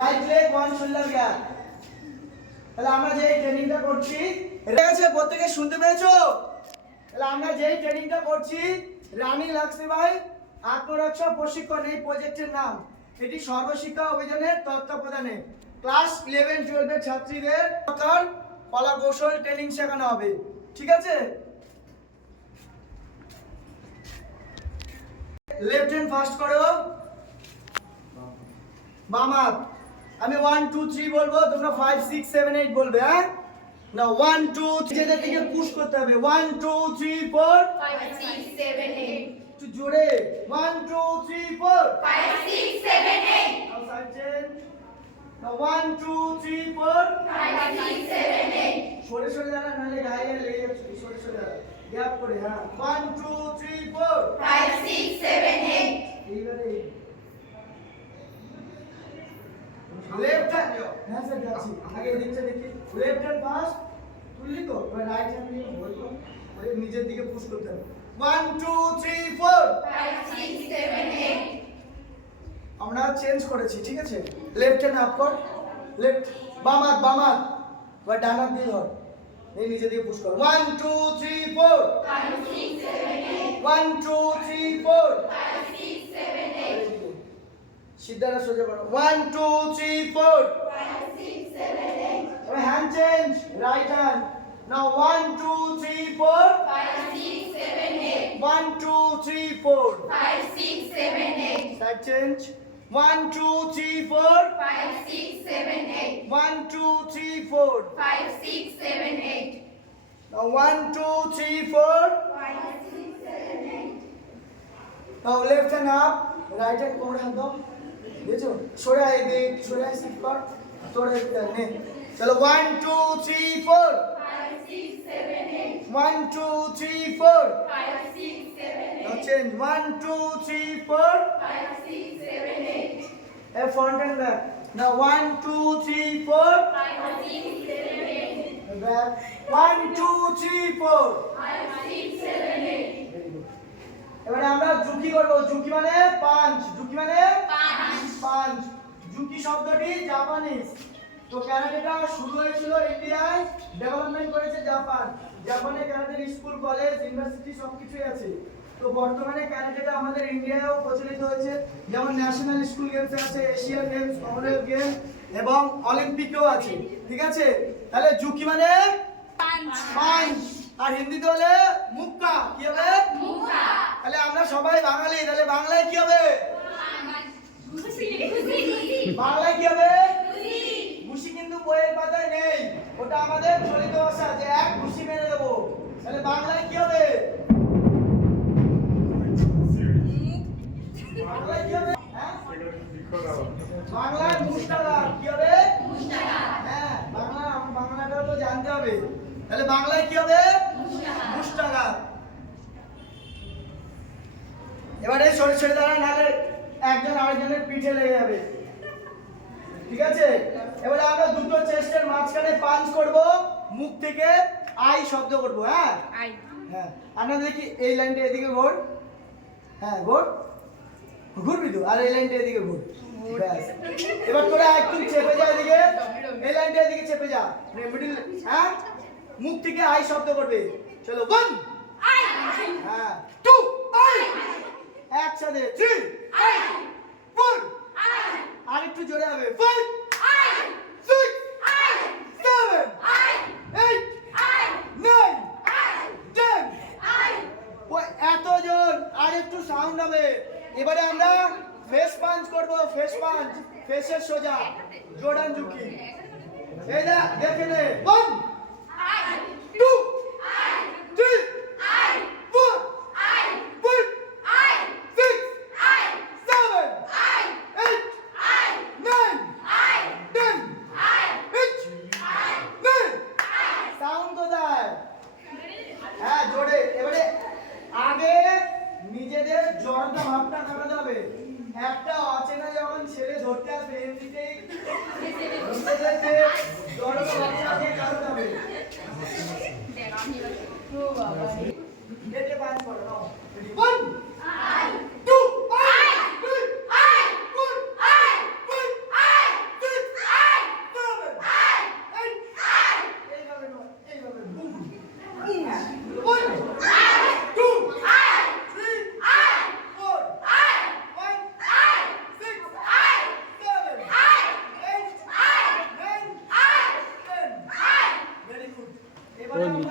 Right leg one shoulder gap তাহলে আমরা যে ট্রেনিংটা করছি আছে, প্রত্যেকে শুনতে পেয়েছ? তাহলে আমরা যেই ট্রেনিংটা করছি, রানী লক্ষ্মীবাই আত্মরক্ষা প্রশিক্ষণ, এই প্রজেক্টের নাম। এটি সর্বশিক্ষা অভিযানের তত্ত্বাবধানে ক্লাস ইলেভেন টুয়েলভের ছাত্রীদের কলা কৌশল ট্রেনিং শেখানো হবে। ঠিক আছে? লেফট হ্যান্ড ফার্স্ট করো। বাম আমি ওয়ান টু থ্রি বলব তোমরা ফাইভ সিক্স সেভেন এইট বলবে হ্যাঁ? না ওয়ান টু নিজেদের দিকে পুশ করতে হবে ওয়ান টু থ্রি ফোর. একটু জোরে one two three four four. Five, six, seven, সরে সরে দাঁড়া নাহলে গায়ে গায়ে লেগে যাচ্ছে সরে সরে দাঁড়া। গ্যাপ করে হ্যাঁ। One two three four Five, six, seven, eight. এইবারে লেফট হ্যান্ড হ্যাঁ স্যার যাচ্ছি আগে এদিকটা দেখি। লেফট হ্যান্ড ফার্স্ট তুললি তো? এবার রাইট হ্যান্ড নিয়ে হোল্ড করো ওই নিজের দিকে পুশ করতে হবে। One two three four Five, six, seven, eight. আমরা চেঞ্জ করেছি ঠিক আছে? লেফট হ্যান্ড আপ কর। লেফট বাম হাত বাম হাত। বা ডান হাত দিয়ে ধর। এই নিচে দিয়ে পুশ কর। One two three four Five, six, seven, eight. One two three four Five, six, seven, eight. সিদ্ধারা সোজা করো ওয়ান টু থ্রি ফোর এবার hand change right hand now one two three four. One two three four. Side change one two three four. One two three four. Now one two three four Five, six, seven, eight. Left hand up right hand কোমর হাত দাও বুঝছ? সরে আয় দেখ সরে আয় seat কর তোরে নে। চলো one two three four. One two three four. Change one two three four. এ front back now one two three four one two three four Five, six, seven, eight. এবারে আমরা জুকি করব। জুকি মানে পাঁচ Juki মানে পাঁচ। Juki শব্দটি Japanese. তো ক্যারাটেটা শুরু হয়েছিল ইন্ডিয়ায় ডেভেলপমেন্ট করেছে জাপান। জাপানে ক্যারাটের স্কুল কলেজ ইউনিভার্সিটি সবকিছুই আছে। তো বর্তমানে ক্যারাটেটা আমাদের ইন্ডিয়ায়ও প্রচলিত হয়েছে। যেমন ন্যাশনাল স্কুল গেমস আছে এশিয়ান গেমস কমনওয়েলথ গেমস এবং অলিম্পিকেও আছে। ঠিক আছে? তাহলে জুকি মানে পাঁচ আর হিন্দিতে হলে মুক্কা কি হবে? মুখা। তাহলে আমরা সবাই বাঙালি তাহলে বাংলায় কি হবে? বাংলায় কি হবে? ঘুষি কিন্তু বইয়ের পাতায় নেই। ওটা আমাদের চলিত ভাষা যে এক ঘুষি মেরে দেবো। তাহলে বাংলায় কি হবে? বাংলায় কি হবে? হ্যাঁ? বাংলায় মুষ্টাঘাত কি হবে? হ্যাঁ বাংলা বাংলাটাও তো জানতে হবে। তাহলে বাংলায় কি হবে? মুষ্টাঘাত এবারে সরে সরে দাঁড়া নাহলে একজন আরেকজনের পিঠে লেগে যাবে। ঠিক আছে? এবারে আমরা দুটো চেস্টের মাঝখানে পাঞ্চ করব মুখ থেকে আই শব্দ করব হ্যাঁ? হ্যাঁ। আমরা দেখি এই লাইনটা এদিকে ঘোর। হ্যাঁ ঘোর। ঘুরবি তো? আর এই লাইনটা এদিকে ঘুর। এবার তোরা একটু চেপে যা এদিকে। এই লাইনটা এদিকে চেপে যা। মিডিল হ্যাঁ? মুখ থেকে আই শব্দ করবে। চলো ওয়ান হ্যাঁ টু আই। একসাথে থ্রি ফোর আর একটু জোরে হবে five six seven eight nine ten এতজন আর একটু সাউন্ড হবে। এবারে আমরা ফেস পাঞ্চ করব ফেস পাঞ্চ ফেসের সোজা। জোড়ান ঝুঁকি। এই দেখে নে। One Thank you. 我你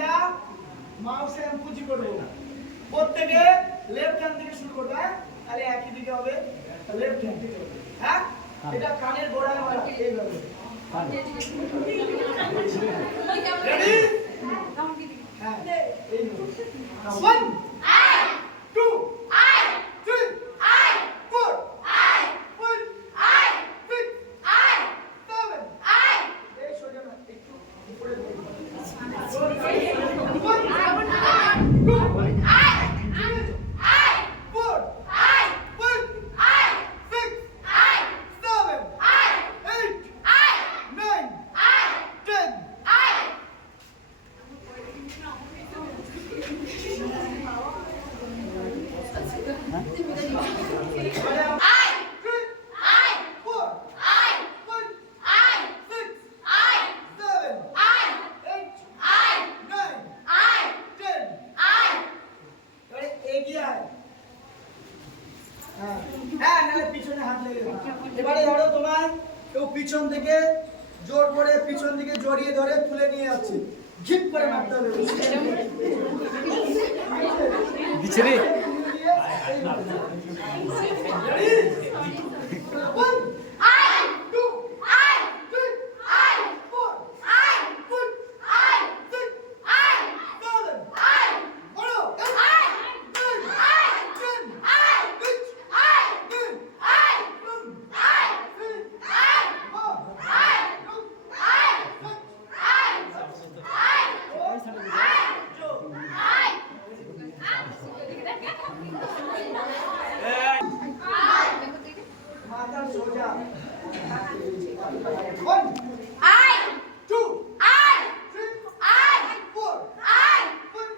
আমরা মাউস এন্ড পুঁজি করব প্রত্যেকে লেফট হ্যান্ড থেকে শুরু করবে হ্যাঁ? তাহলে একই দিকে হবে লেফট হ্যান্ড থেকে হ্যাঁ? এটা কানের গোড়ায় মারা এইভাবে রেডি হ্যাঁ। এই কেউ পিছন থেকে জোর করে পিছন দিকে জড়িয়ে ধরে তুলে নিয়ে যাচ্ছে। ঘিপ করে মারতে হবে। দিচ্ছে রে Ready? One, two, three, four, five, six, seven, Follow. Eight, nine, ten, eight, nine, seven, three, four, five, six, two, মাথা সোজা One, two, three, four, five, six,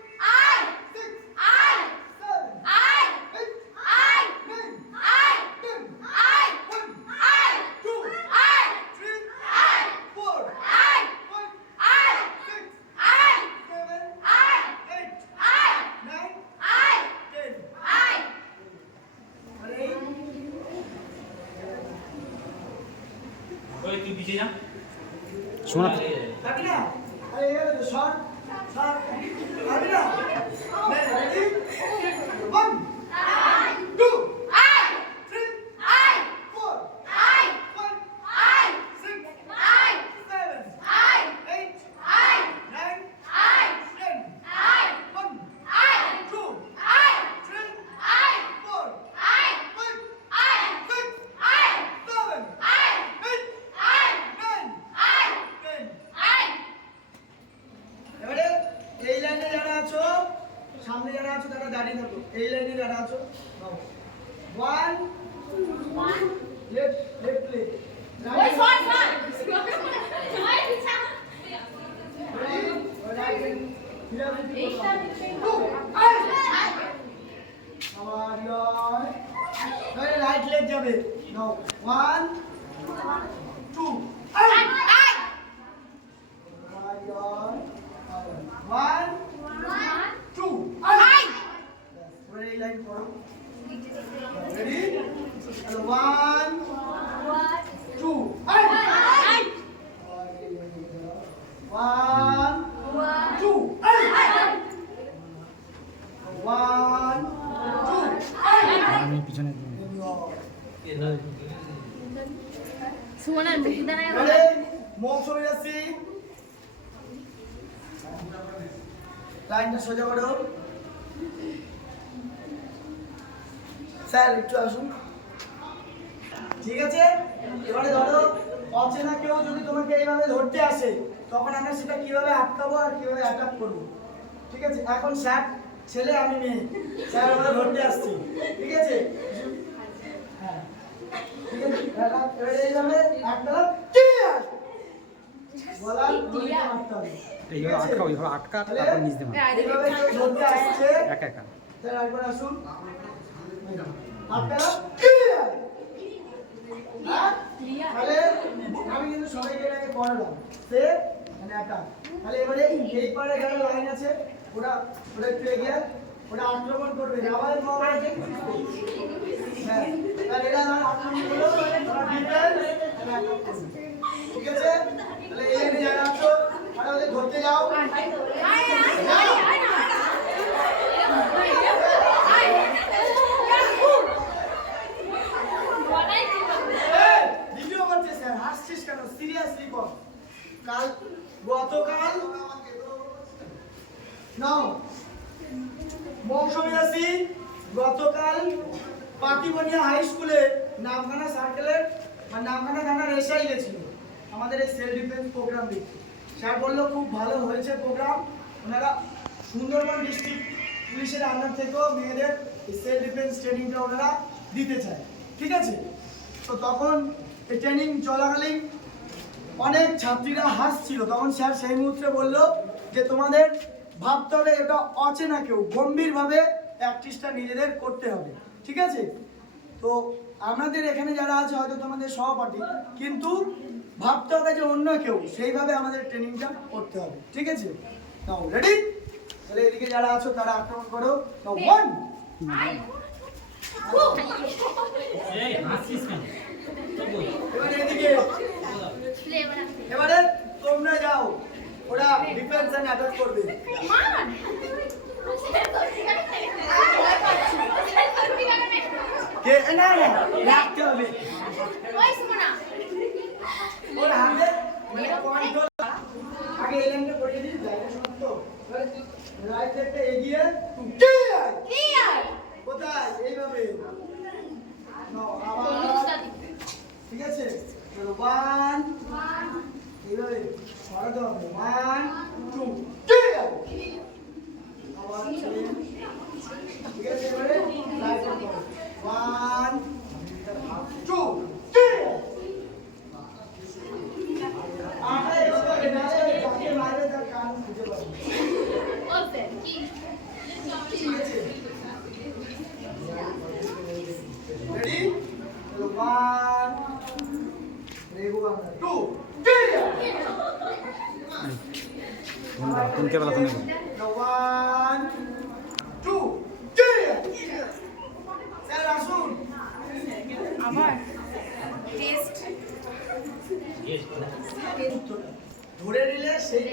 seven, eight, nine, ten. One, two, three, four, five, six, seven, eight, nine, ten. আর এই ওই তুই পিছিয়ে যা শোনা থাকি না আরে এই হলো শর্ট শর্ট থাকি না ready one two three four five six seven eight nine ten one two three four five six seven eight nine ten এবারে এই লাইনে যারা আছো সামনে যারা দাঁড়িয়ে থাকো এই লাইনে যারা আছো one left left left right leg যাবে now one two one two এবারে এই লাইন করো ready one two one two one two আমি পিছনে সুমনের মুখটা না এবারে মুখ সরে যাচ্ছি লাইনটা সোজা করো। স্যার, একটু আসুন। ঠিক আছে? এবারে ধরো, অচেনা কেউ যদি তোমাকে এইভাবে ধরতে আসে, তখন আমরা সেটা কীভাবে আটকাবো আর কীভাবে অ্যাটাক করব? ঠিক আছে? এখন স্যার, ছেলে আমি মেয়ে। স্যার, আমরা ধরতে আসছি। ঠিক আছে? হ্যাঁ। ঠিক আছে? এবার এবারে এইভাবে একটা এইভাবে আটকা তারপর নিচ দিয়ে একা একা। একবার আসুন। আপনারা তাহলে আমি কিন্তু সবাইকে আগে পড়ালাম। সে মানে একটা। তাহলে এবারে এই পারে এখানে লাইন আছে। ওরা ওরা একটু এগিয়ে ওরা আক্রমণ করবে। মোবাইল হ্যাঁ তাহলে এরা আক্রমণ করল ঠিক আছে? হাসছিস কেন বল কাল গতকাল নাও গতকাল হাই স্কুলে নামখানা সার্কেলের আর নামখানা থানার এসে গেছিল। আমাদের এই সেলফ ডিফেন্স প্রোগ্রাম দেখতে। স্যার বলল, খুব ভালো হয়েছে প্রোগ্রাম ওনারা সুন্দরবন ডিস্ট্রিক্ট পুলিশের আন্ডার থেকেও মেয়েদের সেলফ ডিফেন্স ট্রেনিংটা ওনারা দিতে চায়। ঠিক আছে? তো তখন এই ট্রেনিং চলাকালীন অনেক ছাত্রীরা হাসছিল। তখন স্যার সেই মুহূর্তে বলল যে, তোমাদের ভাবতে হবে, এটা অচেনা কেউ। গম্ভীরভাবে প্র্যাকটিসটা নিজেদের করতে হবে। ঠিক আছে? তো আমাদের এখানে যারা আছে হয়তো তোমাদের সহপাঠী, কিন্তু ভাবতে হবে যে অন্য কেউ, সেইভাবে আমাদের ট্রেনিংটা করতে হবে, ঠিক আছে? নাও রেডি তাহলে এদিকে যারা আছো তারা আক্রমণ করো। নাও ওয়ান এবারে এদিকে। এবারে তোমরা যাও, ওরা ডিফেন্স এন্ড অ্যাটাক করবে। কে? না না রাখতে হবে ওই সুমনা ওর হাতে মানে কন্ট্রোল আগে লাইনটা পড়িয়ে দিই জায়গা শক্ত রাইট লেগটা এগিয়ে ক্লিয়ার ক্লিয়ার কোথায়? এইভাবে। ঠিক আছে? চলো ওয়ান এইভাবে সরাতে হবে ওয়ান টু ক্লিয়ার ঠিক আছে, এবারে রাইট ওয়ান টু ক্লিয়ার আটা এভাবে নালে যাকে মারবে তার কান খুঁজে পাবে ওপে কি ঠিক আছে রেডি ওয়ান রেগো আমরা টু ক্লিয়ার তোমরা কোনকে বেলা তুমি ওয়ান টু ক্লিয়ার স্যার আসুন আমার টেস্ট ধরে নিলে সেই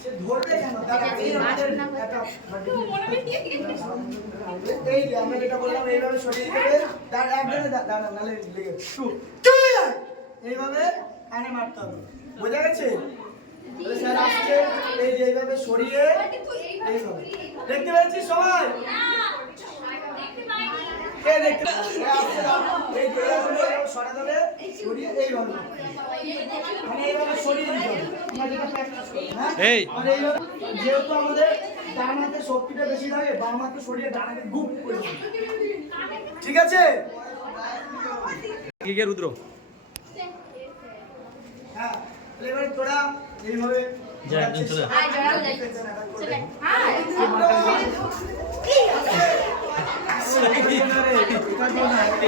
সে ধরবে কেন? তার আগেই আমাদের একটা এই যে আমরা যেটা বললাম এইভাবে সরিয়ে দেবে তার একজনে দাঁড়া নালে লেগে এইভাবে কানে মারতে হবে। বোঝা গেছে? স্যার আসছে এই যে এইভাবে সরিয়ে এইভাবে দেখতে পাচ্ছি সবাই কে দেখতে পাচ্ছি আসছে না। এই হ্যাঁ? এই। মানে যেহেতু আমাদের ডান হাতে শক্তিটা বেশি থাকে বাম হাতে সরিয়ে ডান হাতে গুপ করে ঠিক আছে? কে রুদ্র? হ্যাঁ এবারে তোরা এইভাবে যা, একদম চলে আয়। জড়াও যাই চলে হাই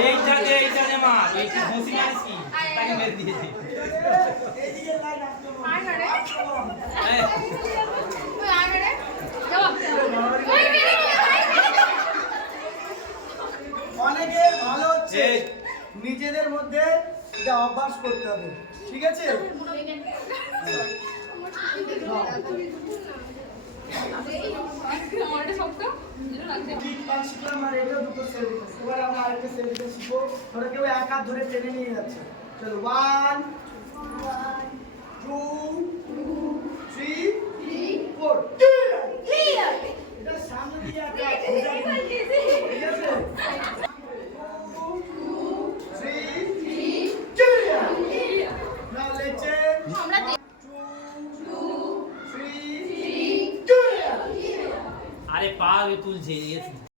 এইটা দে এইটা দে মা এইটা ঘুষি মারিস কি তাকে মেরে দিয়েছি অনেকে ভালো হচ্ছে নিজেদের মধ্যে এটা অভ্যাস করতে হবে ঠিক আছে? কিক পাক শিখলাম আর এটাও দুটো সেল ডিফেন্স এবার আমরা আরেকটা সেল ডিফেন্স শিখব। ধরো কেউ এক হাত ধরে টেনে নিয়ে যাচ্ছে। চলো ওয়ান টু থ্রি ফোর এটা সামনে দিয়ে একটা পা তুলছে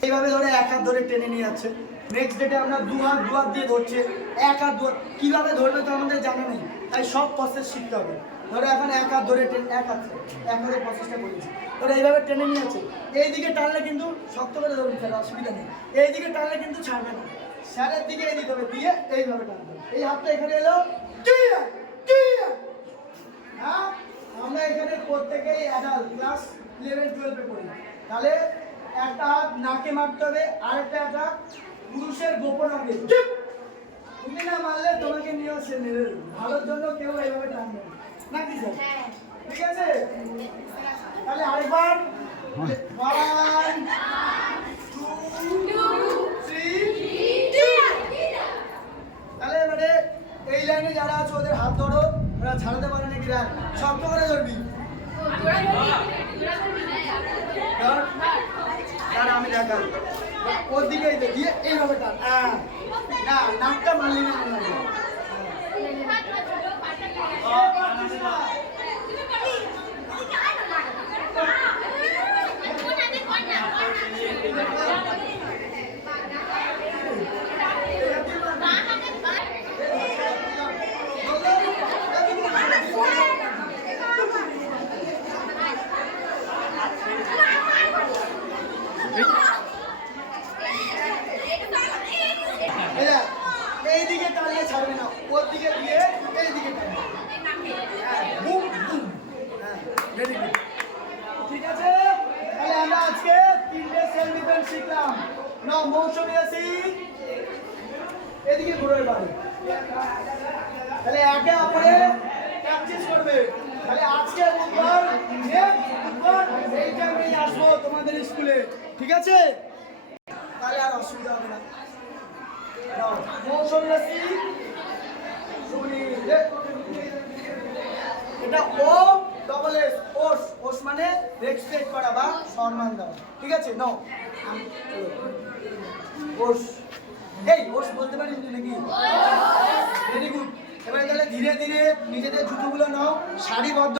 এইভাবে ধরে এক হাত ধরে টেনে নিয়ে যাচ্ছে। নেক্সট ডেটে আমরা দু হাত দু হাত দিয়ে ধরছে। এক হাত দু কীভাবে ধরবে তো আমাদের জানা নেই। তাই সব প্রসেস শিখতে হবে। ধরো এখন এক হাত ধরে টেনে, এক হাত, এক হাতে প্রসেসটা করেছি। ধরো এইভাবে টেনে নিয়ে যাচ্ছে। এইদিকে টানলে কিন্তু শক্ত করে ধরুন স্যার, অসুবিধা নেই। এইদিকে টানলে কিন্তু ছাড়বে না। স্যারের দিকে এই দিতে হবে, দিয়ে এইভাবে টানতে হবে। এই হাতটা এখানে এলো। হ্যাঁ আমরা এখানে প্রত্যেকেই অ্যাডাল্ট ক্লাস ইলেভেন টুয়েলভে পড়ি। তাহলে একটা হাত নাকে মারতে হবে আর একটা একটা পুরুষের গোপন আগে! তুমি না মারলে তোমাকে নিয়েও সে নেবে ভালোর জন্য কেউ এভাবে টানবে না। নাকি স্যার? হ্যাঁ। ঠিক আছে? তাহলে আরেকবার ওয়ান টু থ্রি তাহলে এবারে এই লাইনে যারা আছে ওদের হাত ধরো ওরা এবার ছাড়াতে পারে নাকি দেখ শক্ত করে ধরবি ধর দাঁড়া আমি দেখাই ওর দিকে এই দে, দিয়ে এইভাবে টান হ্যাঁ না নাকটা মারলি না মনে হয়। ও, পারছিস না। এই দেখ, এই দিকে টানলে ছাড়বে না ওর দিকে দিয়ে এই দিকে টানবে হ্যাঁ, বুম, বুম। হ্যাঁ, very good. ঠিক আছে তাহলে আমরা আজকে তিনটে সেল ডিফেন্স শিখলাম না মৌসুমী আসি এদিকে ঘুরে পারে তাহলে একে অপরে প্র্যাকটিস করবে। তাহলে আজকে বুধবার next বুধবার এই টাইমে আসব তোমাদের স্কুলে ঠিক আছে? তাহলে আর অসুবিধা হবে না। শুনি এটা ও ডবল এস ওস। ওস মানে রেসপেক্ট করা বা সম্মান দেওয়া। ঠিক আছে? নাও। ওস। এই ওস বলতে পারিস তুই নাকি? ভেরি গুড এবারে তাহলে ধীরে ধীরে নিজেদের জুতোগুলো নাও সারিবদ্ধ